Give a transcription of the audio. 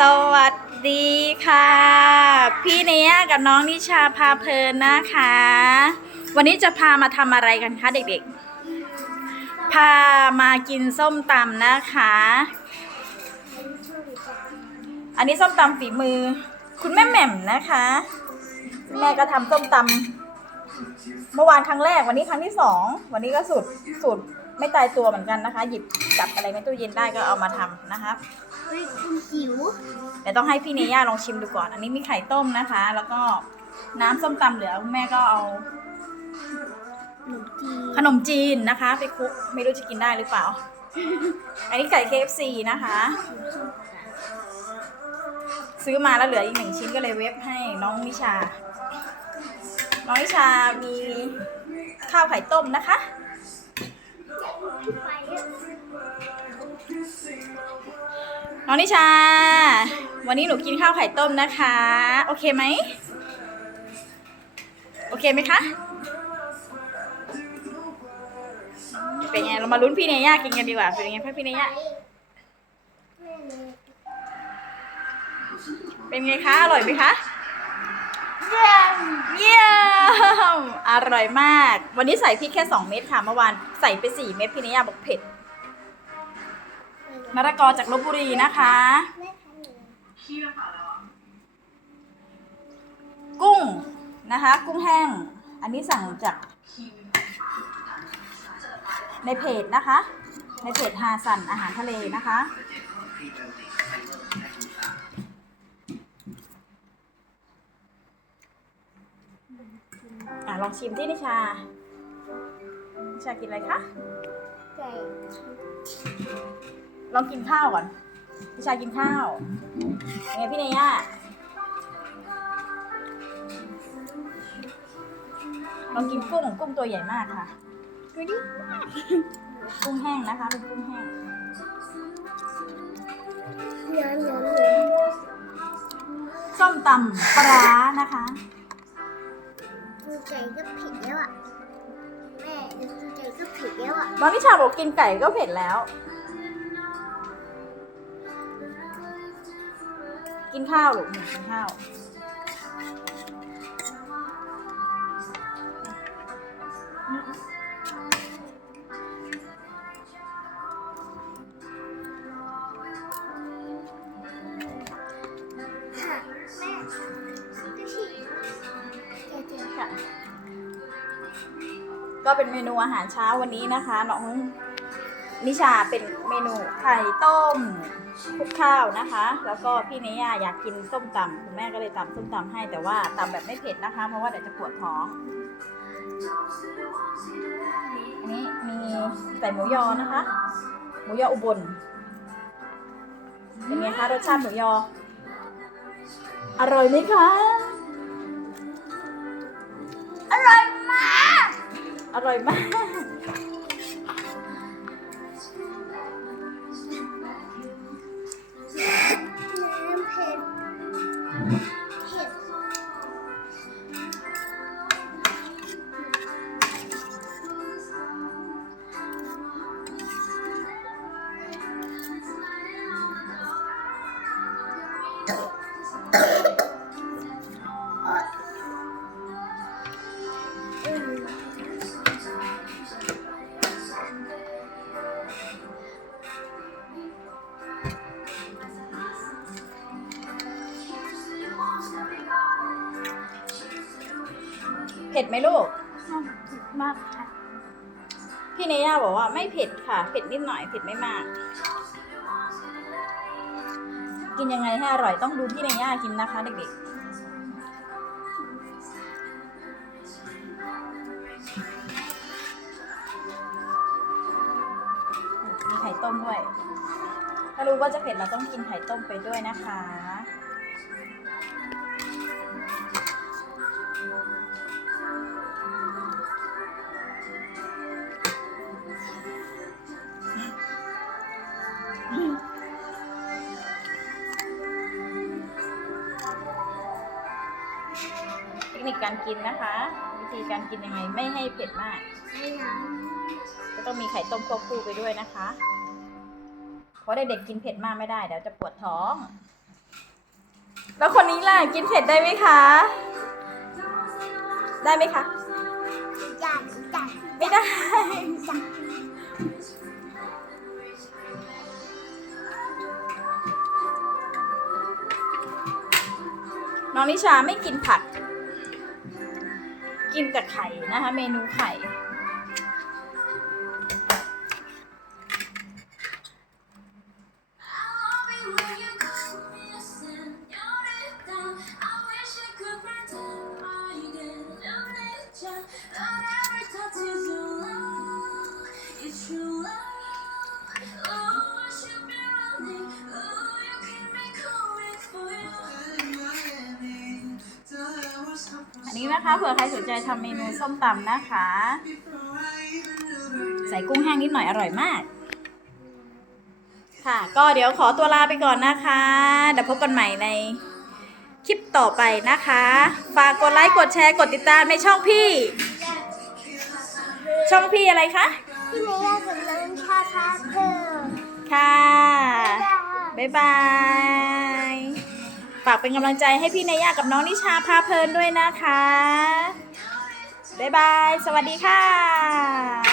สวัสดีค่ะ พี่เนียกับน้องนิชาพาเพลินนะคะ วันนี้จะพามาทำอะไรกันคะเด็กๆ พามากินส้มตำนะคะ อันนี้ส้มตำฝีมือ คุณแม่แหม่มนะคะ แม่ก็ทำส้มตำเมื่อวานครั้งแรกวันนี้ครั้งที่สองวันนี้ก็สูตรสูตร ไม่ตายตัวเหมือนกันนะคะ หยิบจับอะไรในตู้เย็นได้ก็เอามาทำนะคะเฮ้ยคุณจิ๋วเดี๋ยวต้องให้พี่เนย่าลองชิมดูก่อน อันนี้มีไข่ต้มนะคะ แล้วก็น้ำส้มตำเหลือคุณแม่ก็เอาขนมจีนขนมจีนนะคะ ไปคลุกไม่รู้จะกินได้หรือเปล่า อันนี้ไก่ KFC นะคะ ซื้อมาแล้วเหลืออีกหนึ่งชิ้นก็เลยเวฟให้น้องนิชา น้องนิชามีข้าวไข่ต้มนะคะ น้องนิชา วันนี้หนูกินข้าวไข่ต้มนะคะ โอเคไหม โอเคไหมคะ เป็นไง เรามาลุ้นพี่เนย่ากินกันดีกว่า เป็นไงพ่อพี่เนย่าเป็นไงคะ อร่อยไหมคะ เยี่ยมเยี่ยมอร่อยมาก วันนี้ใส่พริกแค่ 2 เม็ดค่ะเมื่อวานใส่ไป 4 เม็ดพี่เนย่าบอกเผ็ดมะละกอจากลบบุรีนะคะแม่คะหนูกุ้งนะคะ กุ้งแห้ง อันนี้สั่งจาก ในเพจนะคะ ในเพจฮาสันอาหารทะเลนะคะ อะลองชิมที่นิชา นิชากินอะไรคะ ไก่ลองกินข้าวก่อน นิชากินข้าวเป็นไงพี่เนย่าลองกินกุ้ง กุ้งตัวใหญ่มากค่ะ ดูดิกุ้งแห้งนะคะ เป็นกุ้งแห้งเหนียวเหนียวเหนียวส้มตำปลาร้านะคะดู ไก่ก็ผิดแล้วอะ แม่ดูไก่ก็ผิดแล้วอะน้องนิชาบอกกินไก่ก็เผ็ดแล้ว กินข้าวหรือกินข้าวค่ ก็เป็นเมนูอาหารเช้าวันนี้นะคะน้องนิชาเป็นเมนูไข่ต้มคลุกข้าวนะคะ แล้วก็พี่เนย่าอยากกินส้มตำคุณแม่ก็เลยตำส้มตำให้แต่ว่าตำแบบไม่เผ็ดนะคะ เพราะว่าเดี๋ยวจะปวดท้อง อันนี้มีใส่หมูยอนะคะ หมูยออุบลเป็นไงคะรสชาติหมูยอ อร่อยไหมคะ อร่อยมาก ผ็ดไหมลูก มากค่ะ พี่เนย่าบอกว่าไม่เผ็ดค่ะ เผ็ดนิดหน่อย เผ็ดไม่มาก กินยังไงให้อร่อยต้องดูพี่เนย่ากินนะคะ เด็กๆ มีไข่ต้มด้วย ถ้ารู้ว่าจะเผ็ดเราต้องกินไข่ต้มไปด้วยนะคะ นิคการกินนะคะ วิธีการกินยังไงไม่ให้เผ็ดมากไอ้น้ก็ต้องมีไข่ต้มควบคู่ไปด้วยนะคะ เพราะเด็กๆกินเผ็ดมากไม่ได้เดี๋ยวจะปวดท้อง แล้วคนนี้ล่ะกินเผ็ดได้ไหมคะ ได้ไหมคะจัดจัดไม่ได้จัดน้องนิชาไม่กินผัก กินกับไข่นะคะ เมนูไข่ นนี้นะคะเผื่อใครสนใจทำเมนูส้มตำนะคะ ใส่กุ้งแห้งนิดหน่อยอร่อยมาก ค่ะ ก็เดี๋ยวขอตัวลาไปก่อนนะคะเดี๋ยวพบกันใหม่ในคลิปต่อไปนะคะ ฝากกดไลค์กดแชร์กดติดตามในช่องพี่ ช่องพี่อะไรคะพี่เมย่ากับน้องชาพาเพิ่มค่ะ บ๊ายบายบ๊ายบาย ฝากเป็นกำลังใจให้พี่เนย่ากับน้องนิชาพาเพลินด้วยนะคะ บ๊ายบาย สวัสดีค่ะ